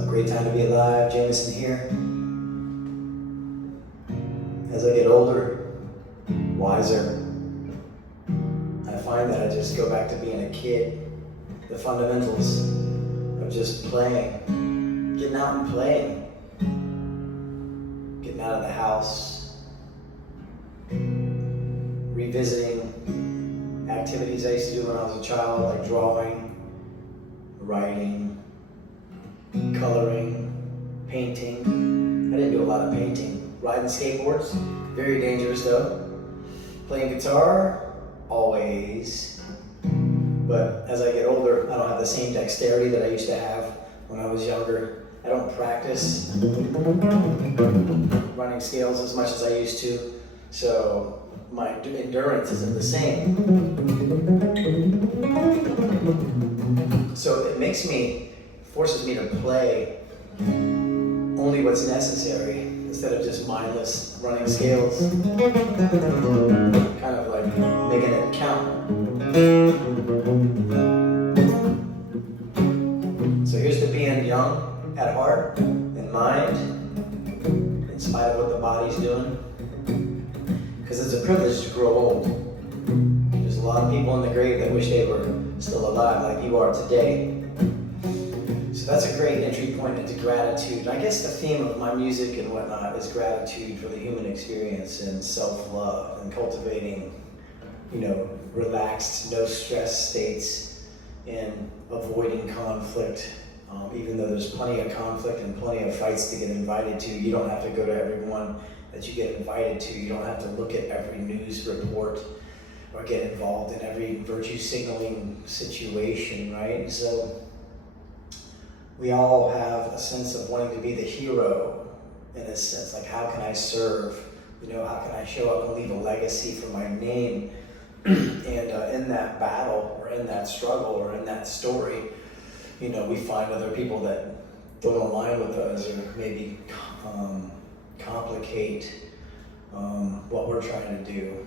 a great time to be alive. Jameson here. As I get older, wiser, I find that I just go back to being a kid. The fundamentals of just playing, getting out and playing, getting out of the house, revisiting activities I used to do when I was a child, like drawing, writing, coloring, painting. I didn't do a lot of painting. Riding skateboards, very dangerous though. Playing guitar, always. But as I get older, I don't have the same dexterity that I used to have when I was younger. I don't practice running scales as much as I used to, so my endurance isn't the same. So it forces me to play only what's necessary instead of just mindless running scales. Kind of like making it count. So here's to being young at heart and mind, in spite of what the body's doing. Because it's a privilege to grow old. There's a lot of people in the grave that wish they were still alive like you are today. So that's a great entry point into gratitude. I guess the theme of my music and whatnot is gratitude for the human experience and self-love and cultivating, relaxed, no stress states and avoiding conflict. Even though there's plenty of conflict and plenty of fights to get invited to, you don't have to go to every one that you get invited to. You don't have to look at every news report or get involved in every virtue signaling situation, right? So we all have a sense of wanting to be the hero, in a sense, like how can I serve? How can I show up and leave a legacy for my name? And in that battle or in that struggle or in that story, we find other people that don't align with us or maybe complicate what we're trying to do.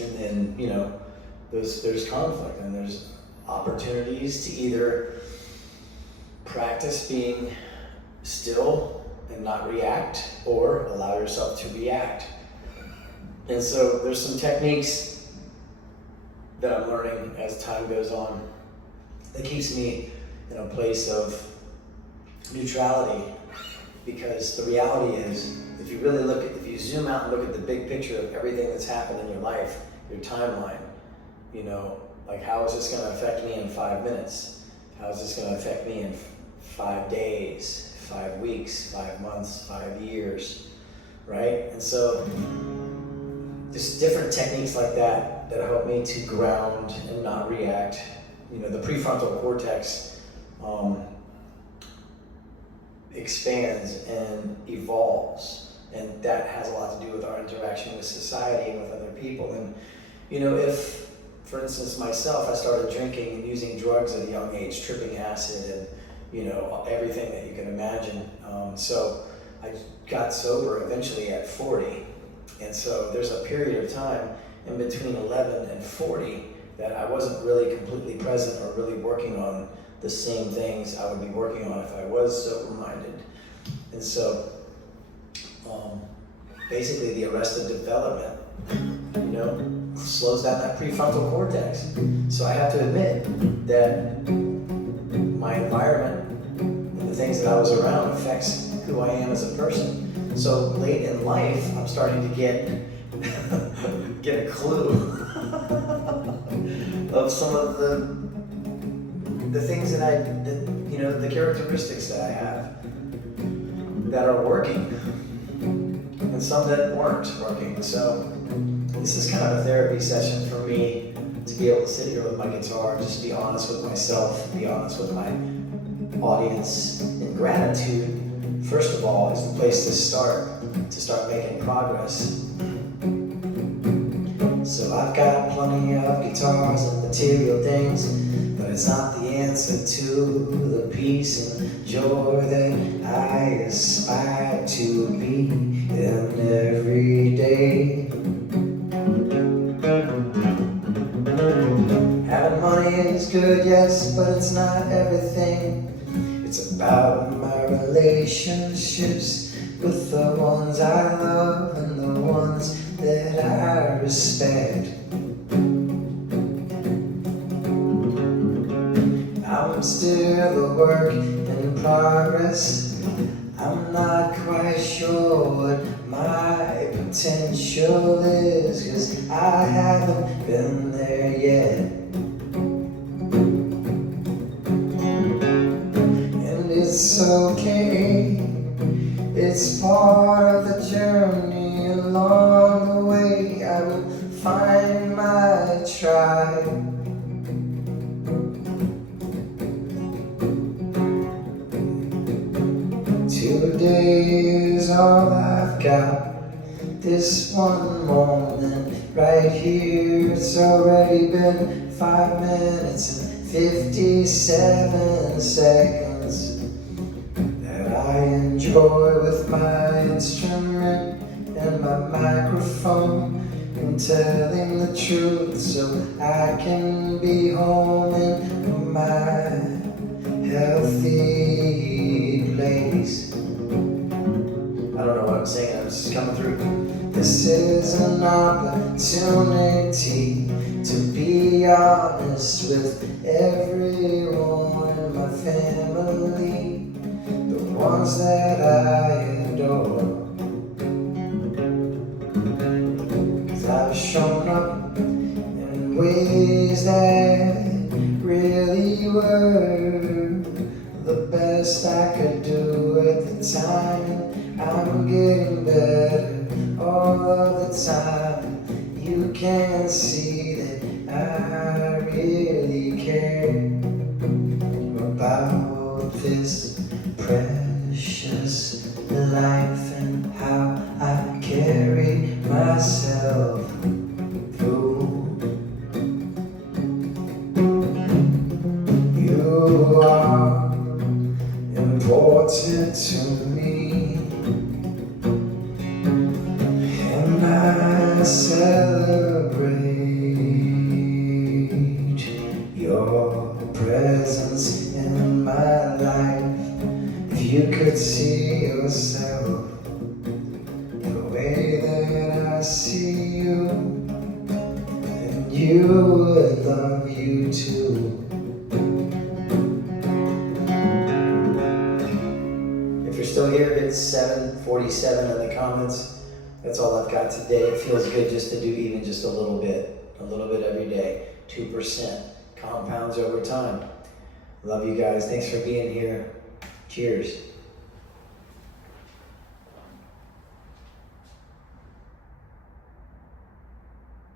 And then, there's conflict and there's opportunities to either practice being still and not react, or allow yourself to react. And so there's some techniques that I'm learning as time goes on that keeps me in a place of neutrality, because the reality is, if you zoom out and look at the big picture of everything that's happened in your life, your timeline, like how is this going to affect me in 5 minutes? How is this going to affect me in 5 days, 5 weeks, 5 months, 5 years, right? And so just different techniques like that help me to ground and not react. The prefrontal cortex expands and evolves, and that has a lot to do with our interaction with society and with other people. And if, for instance, myself, I started drinking and using drugs at a young age, tripping acid and everything that you can imagine. So I got sober eventually at 40. And so there's a period of time in between 11 and 40 that I wasn't really completely present or really working on the same things I would be working on if I was sober-minded. And so basically the arrested development, slows down that prefrontal cortex. So I have to admit that my environment and the things that I was around affects who I am as a person. So late in life, I'm starting to get a clue of some of the things the characteristics that I have that are working, and some that weren't working. So this is kind of a therapy session for me to be able to sit here with my guitar, just be honest with myself, be honest with my audience. And gratitude, first of all, is the place to start making progress. So I've got plenty of guitars and material things, but it's not the answer to the peace and joy that I aspire to be in every day. Having money is good, yes, but it's not everything. It's a about my relationships with the ones I love and the ones that I respect. I'm still a work in progress. I'm not quite sure what my potential is, 'cause I haven't been there yet. And it's okay, it's part of the journey. Along the way I will find my tribe. Today is all I've got. This one moment right here, it's already been 5 minutes and 57 seconds that I enjoy with my instrument and my microphone, and telling the truth so I can be home in my healthy place. I don't know what I'm saying, I'm just coming through. This is an opportunity to be honest with everyone in my family, the ones that I adore. 'Cause I've shown up in ways that really were the best I could do at the time. I'm getting better all of the time. You can see that I really care about this precious life and how I carry myself through. You are important to me, and I celebrate your presence in my life. If you could see yourself the way that I see you, then you would love you too. If you're still here, hit 747 in the comments. That's all I've got today. It feels good just to do even just a little bit every day. 2% compounds over time. Love you guys. Thanks for being here. Cheers.